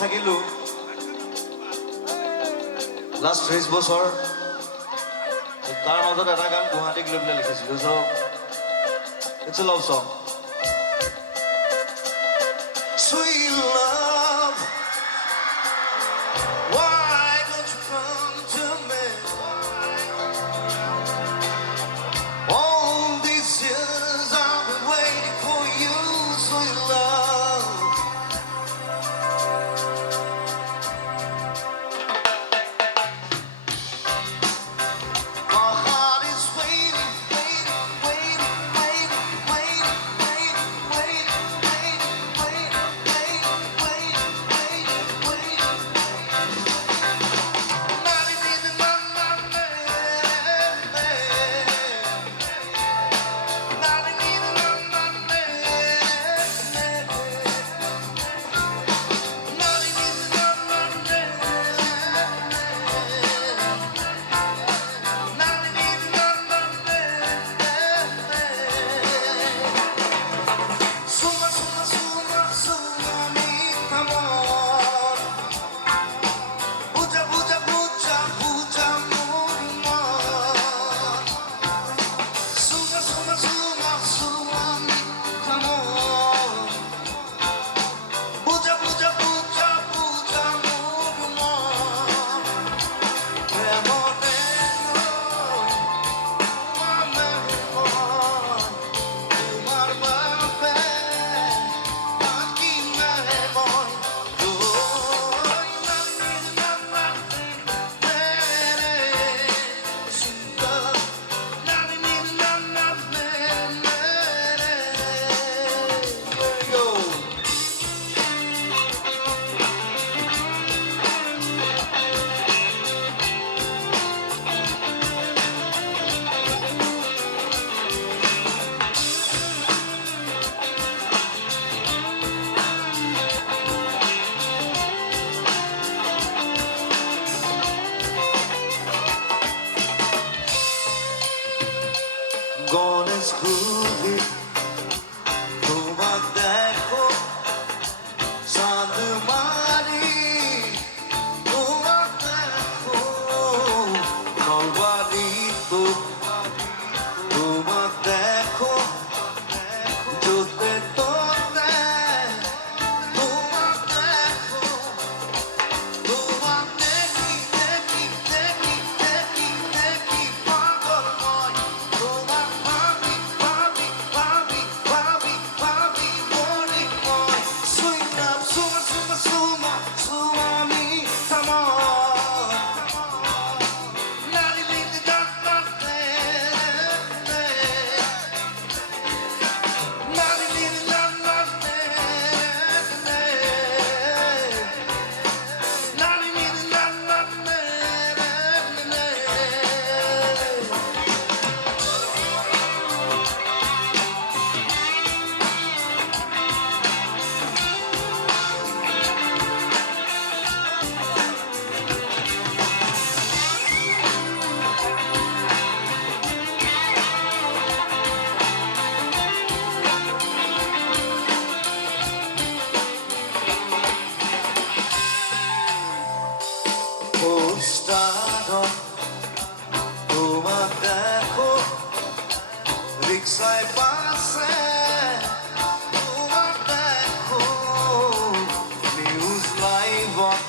থাকিলো লাষ্ট 30 বছৰ তাৰ মাজত এটা গান গুৱাহাটীক লৈ পেলাই লিখিছিলো চ it's a love song Sweet love, why don't you come to me? All these years I've been waiting for you, sweet love. My heart is waiting, waiting, waiting, waiting, waiting, waiting, waiting, waiting, waiting, waiting, waiting, Suma, suma, suma, suma, mi amor. Puja, puja, puja, puja, amor. Suma, suma, suma, suma, mi amor. Puja, puja, puja, puja, amor. Amor, Ganesh খুবই তোমার দেখো চাঁদ মারি তোমার দেখো নলবাড়ি তো তোমার দেখো জোতে তোতে তোমার দেখো তোমার দেখি দেখি দেখি দেখি দেখি পাগলময় তোমার ভাবি ভাবি ভাবি ভাবি ভাবি মনে হয় Sweet love, suma, suma, suma, suma, mi amor. Nari, nari, da, da, de, de. Nari, nari, da, da, de, de. Nari, nari, da, da, de, de, de. পোস্টারত তোমার দেখো রিক্সায় পাশে তোমার দেখো নিউজ লাইভত